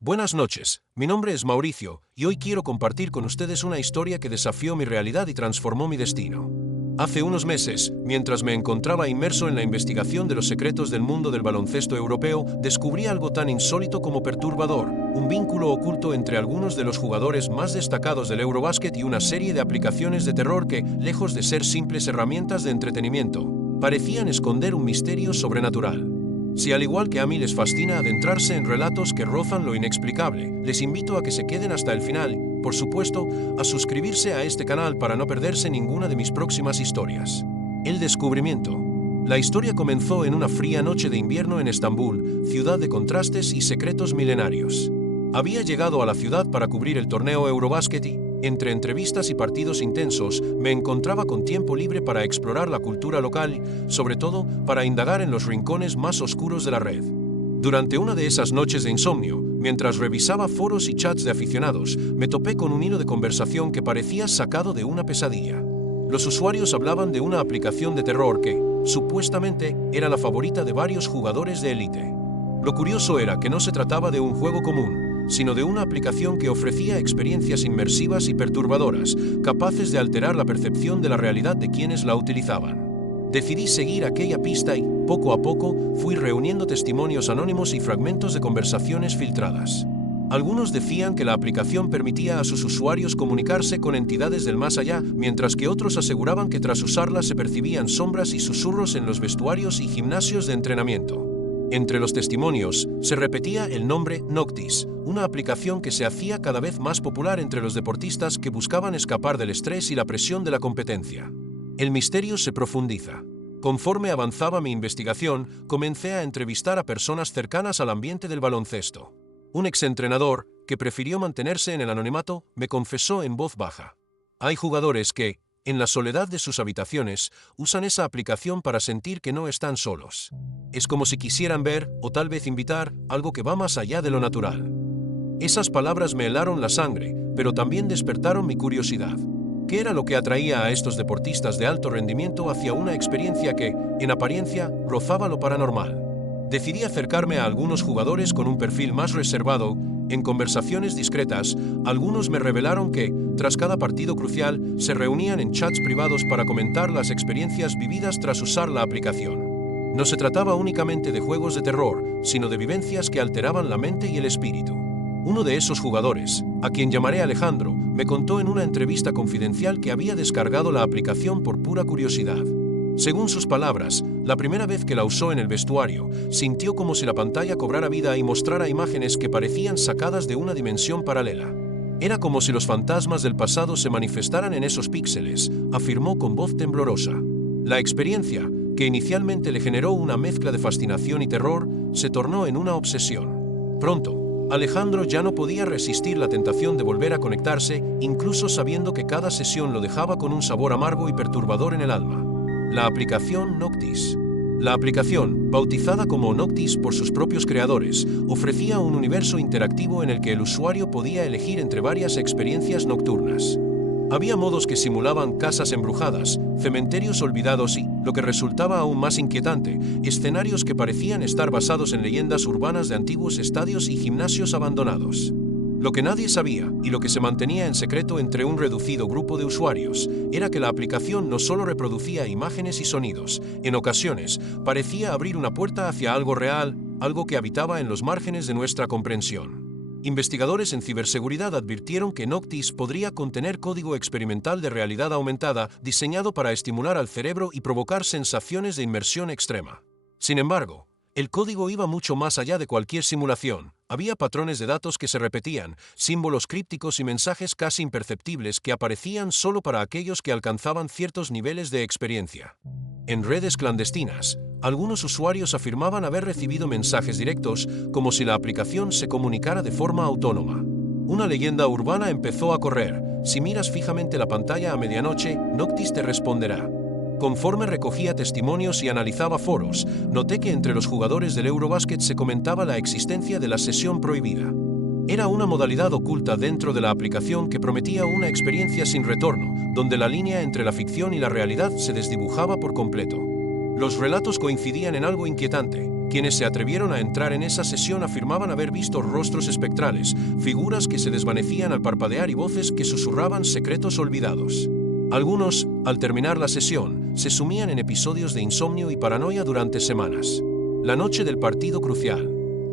Buenas noches, mi nombre es Mauricio, y hoy quiero compartir con ustedes una historia que desafió mi realidad y transformó mi destino. Hace unos meses, mientras me encontraba inmerso en la investigación de los secretos del mundo del baloncesto europeo, descubrí algo tan insólito como perturbador, un vínculo oculto entre algunos de los jugadores más destacados del Eurobasket y una serie de aplicaciones de terror que, lejos de ser simples herramientas de entretenimiento, parecían esconder un misterio sobrenatural. Si al igual que a mí les fascina adentrarse en relatos que rozan lo inexplicable, les invito a que se queden hasta el final, por supuesto, a suscribirse a este canal para no perderse ninguna de mis próximas historias. El descubrimiento. La historia comenzó en una fría noche de invierno en Estambul, ciudad de contrastes y secretos milenarios. Había llegado a la ciudad para cubrir el torneo Eurobasket y, entre entrevistas y partidos intensos, me encontraba con tiempo libre para explorar la cultura local y, sobre todo, para indagar en los rincones más oscuros de la red. Durante una de esas noches de insomnio, mientras revisaba foros y chats de aficionados, me topé con un hilo de conversación que parecía sacado de una pesadilla. Los usuarios hablaban de una aplicación de terror que, supuestamente, era la favorita de varios jugadores de élite. Lo curioso era que no se trataba de un juego común, sino de una aplicación que ofrecía experiencias inmersivas y perturbadoras, capaces de alterar la percepción de la realidad de quienes la utilizaban. Decidí seguir aquella pista y, poco a poco, fui reuniendo testimonios anónimos y fragmentos de conversaciones filtradas. Algunos decían que la aplicación permitía a sus usuarios comunicarse con entidades del más allá, mientras que otros aseguraban que tras usarla se percibían sombras y susurros en los vestuarios y gimnasios de entrenamiento. Entre los testimonios, se repetía el nombre Noctis, una aplicación que se hacía cada vez más popular entre los deportistas que buscaban escapar del estrés y la presión de la competencia. El misterio se profundiza. Conforme avanzaba mi investigación, comencé a entrevistar a personas cercanas al ambiente del baloncesto. Un exentrenador, que prefirió mantenerse en el anonimato, me confesó en voz baja: hay jugadores que, en la soledad de sus habitaciones, usan esa aplicación para sentir que no están solos. Es como si quisieran ver, o tal vez invitar, algo que va más allá de lo natural. Esas palabras me helaron la sangre, pero también despertaron mi curiosidad. ¿Qué era lo que atraía a estos deportistas de alto rendimiento hacia una experiencia que, en apariencia, rozaba lo paranormal? Decidí acercarme a algunos jugadores con un perfil más reservado. En conversaciones discretas, algunos me revelaron que, tras cada partido crucial, se reunían en chats privados para comentar las experiencias vividas tras usar la aplicación. No se trataba únicamente de juegos de terror, sino de vivencias que alteraban la mente y el espíritu. Uno de esos jugadores, a quien llamaré Alejandro, me contó en una entrevista confidencial que había descargado la aplicación por pura curiosidad. Según sus palabras, la primera vez que la usó en el vestuario, sintió como si la pantalla cobrara vida y mostrara imágenes que parecían sacadas de una dimensión paralela. Era como si los fantasmas del pasado se manifestaran en esos píxeles, afirmó con voz temblorosa. La experiencia, que inicialmente le generó una mezcla de fascinación y terror, se tornó en una obsesión. Pronto, Alejandro ya no podía resistir la tentación de volver a conectarse, incluso sabiendo que cada sesión lo dejaba con un sabor amargo y perturbador en el alma. La aplicación Noctis. La aplicación, bautizada como Noctis por sus propios creadores, ofrecía un universo interactivo en el que el usuario podía elegir entre varias experiencias nocturnas. Había modos que simulaban casas embrujadas, cementerios olvidados y, lo que resultaba aún más inquietante, escenarios que parecían estar basados en leyendas urbanas de antiguos estadios y gimnasios abandonados. Lo que nadie sabía, y lo que se mantenía en secreto entre un reducido grupo de usuarios, era que la aplicación no solo reproducía imágenes y sonidos, en ocasiones parecía abrir una puerta hacia algo real, algo que habitaba en los márgenes de nuestra comprensión. Investigadores en ciberseguridad advirtieron que Noctis podría contener código experimental de realidad aumentada diseñado para estimular al cerebro y provocar sensaciones de inmersión extrema. Sin embargo, el código iba mucho más allá de cualquier simulación. Había patrones de datos que se repetían, símbolos crípticos y mensajes casi imperceptibles que aparecían solo para aquellos que alcanzaban ciertos niveles de experiencia. En redes clandestinas, algunos usuarios afirmaban haber recibido mensajes directos, como si la aplicación se comunicara de forma autónoma. Una leyenda urbana empezó a correr: si miras fijamente la pantalla a medianoche, Noctis te responderá. Conforme recogía testimonios y analizaba foros, noté que entre los jugadores del Eurobasket se comentaba la existencia de la sesión prohibida. Era una modalidad oculta dentro de la aplicación que prometía una experiencia sin retorno, donde la línea entre la ficción y la realidad se desdibujaba por completo. Los relatos coincidían en algo inquietante: Quienes se atrevieron a entrar en esa sesión afirmaban haber visto rostros espectrales, figuras que se desvanecían al parpadear y voces que susurraban secretos olvidados. Algunos, al terminar la sesión, se sumían en episodios de insomnio y paranoia durante semanas. La noche del partido crucial.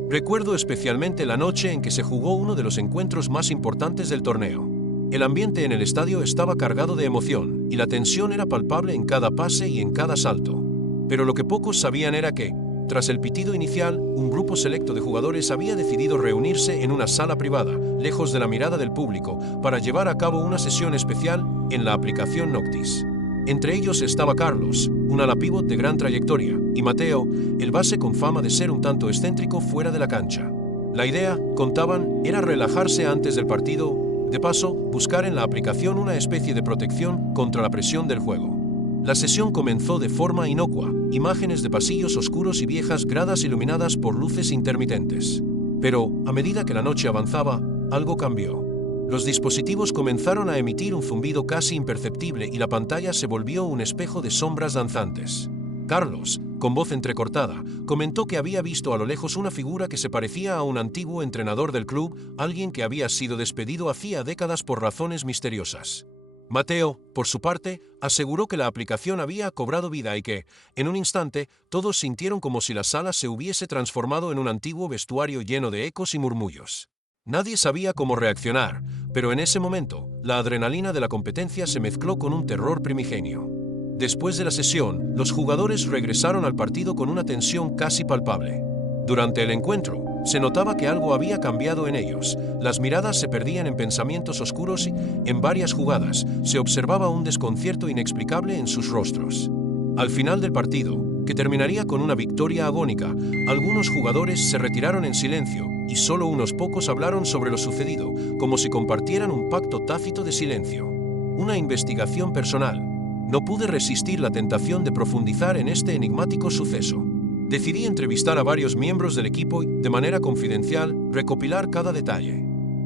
Recuerdo especialmente la noche en que se jugó uno de los encuentros más importantes del torneo. El ambiente en el estadio estaba cargado de emoción, y la tensión era palpable en cada pase y en cada salto. Pero lo que pocos sabían era que, tras el pitido inicial, un grupo selecto de jugadores había decidido reunirse en una sala privada, lejos de la mirada del público, para llevar a cabo una sesión especial en la aplicación Noctis. Entre ellos estaba Carlos, un ala pívot de gran trayectoria, y Mateo, el base con fama de ser un tanto excéntrico fuera de la cancha. La idea, contaban, era relajarse antes del partido, de paso, buscar en la aplicación una especie de protección contra la presión del juego. La sesión comenzó de forma inocua, imágenes de pasillos oscuros y viejas gradas iluminadas por luces intermitentes. Pero, a medida que la noche avanzaba, algo cambió. Los dispositivos comenzaron a emitir un zumbido casi imperceptible y la pantalla se volvió un espejo de sombras danzantes. Carlos, con voz entrecortada, comentó que había visto a lo lejos una figura que se parecía a un antiguo entrenador del club, alguien que había sido despedido hacía décadas por razones misteriosas. Mateo, por su parte, aseguró que la aplicación había cobrado vida y que, en un instante, todos sintieron como si la sala se hubiese transformado en un antiguo vestuario lleno de ecos y murmullos. Nadie sabía cómo reaccionar, pero en ese momento, la adrenalina de la competencia se mezcló con un terror primigenio. Después de la sesión, los jugadores regresaron al partido con una tensión casi palpable. Durante el encuentro, se notaba que algo había cambiado en ellos. Las miradas se perdían en pensamientos oscuros y, en varias jugadas, se observaba un desconcierto inexplicable en sus rostros. Al final del partido, que terminaría con una victoria agónica, algunos jugadores se retiraron en silencio y solo unos pocos hablaron sobre lo sucedido, como si compartieran un pacto tácito de silencio. Una investigación personal. No pude resistir la tentación de profundizar en este enigmático suceso. Decidí entrevistar a varios miembros del equipo y, de manera confidencial, recopilar cada detalle.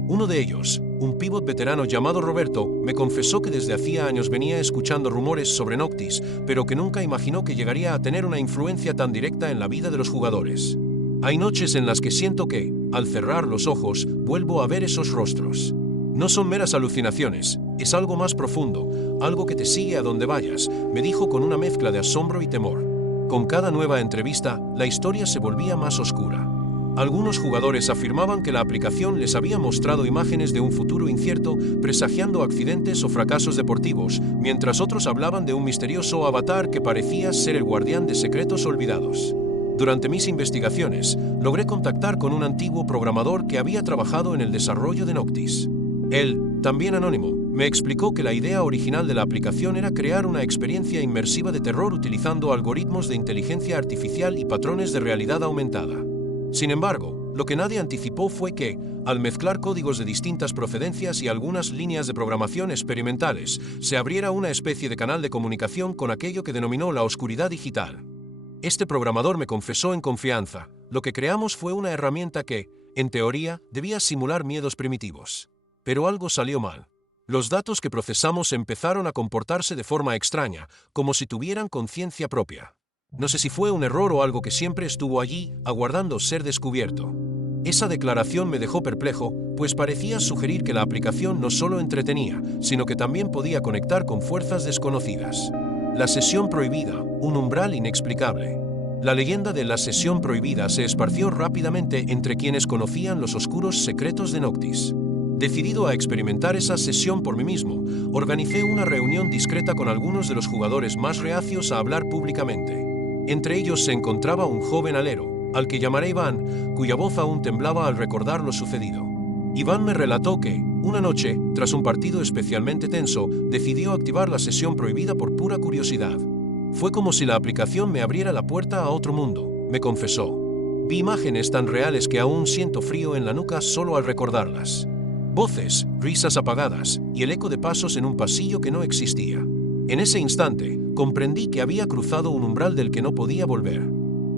Uno de ellos, un pívot veterano llamado Roberto, me confesó que desde hacía años venía escuchando rumores sobre Noctis, pero que nunca imaginó que llegaría a tener una influencia tan directa en la vida de los jugadores. Hay noches en las que siento que, al cerrar los ojos, vuelvo a ver esos rostros. No son meras alucinaciones, es algo más profundo, algo que te sigue a donde vayas, me dijo con una mezcla de asombro y temor. Con cada nueva entrevista, la historia se volvía más oscura. Algunos jugadores afirmaban que la aplicación les había mostrado imágenes de un futuro incierto, presagiando accidentes o fracasos deportivos, mientras otros hablaban de un misterioso avatar que parecía ser el guardián de secretos olvidados. Durante mis investigaciones, logré contactar con un antiguo programador que había trabajado en el desarrollo de Noctis. Él, también anónimo, me explicó que la idea original de la aplicación era crear una experiencia inmersiva de terror utilizando algoritmos de inteligencia artificial y patrones de realidad aumentada. Sin embargo, lo que nadie anticipó fue que, al mezclar códigos de distintas procedencias y algunas líneas de programación experimentales, se abriera una especie de canal de comunicación con aquello que denominó la oscuridad digital. Este programador me confesó en confianza, lo que creamos fue una herramienta que, en teoría, debía simular miedos primitivos. Pero algo salió mal. Los datos que procesamos empezaron a comportarse de forma extraña, como si tuvieran conciencia propia. No sé si fue un error o algo que siempre estuvo allí, aguardando ser descubierto. Esa declaración me dejó perplejo, pues parecía sugerir que la aplicación no solo entretenía, sino que también podía conectar con fuerzas desconocidas. La sesión prohibida, un umbral inexplicable. La leyenda de la sesión prohibida se esparció rápidamente entre quienes conocían los oscuros secretos de Noctis. Decidido a experimentar esa sesión por mí mismo, organicé una reunión discreta con algunos de los jugadores más reacios a hablar públicamente. Entre ellos se encontraba un joven alero, al que llamaré Iván, cuya voz aún temblaba al recordar lo sucedido. Iván me relató que, una noche, tras un partido especialmente tenso, decidió activar la sesión prohibida por pura curiosidad. Fue como si la aplicación me abriera la puerta a otro mundo, me confesó. Vi imágenes tan reales que aún siento frío en la nuca solo al recordarlas. Voces, risas apagadas y el eco de pasos en un pasillo que no existía. En ese instante, comprendí que había cruzado un umbral del que no podía volver.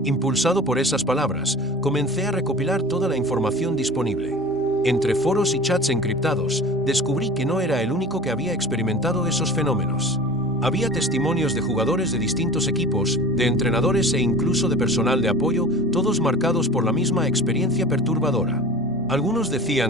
Impulsado por esas palabras, comencé a recopilar toda la información disponible. Entre foros y chats encriptados, descubrí que no era el único que había experimentado esos fenómenos. Había testimonios de jugadores de distintos equipos, de entrenadores e incluso de personal de apoyo, todos marcados por la misma experiencia perturbadora. Algunos decían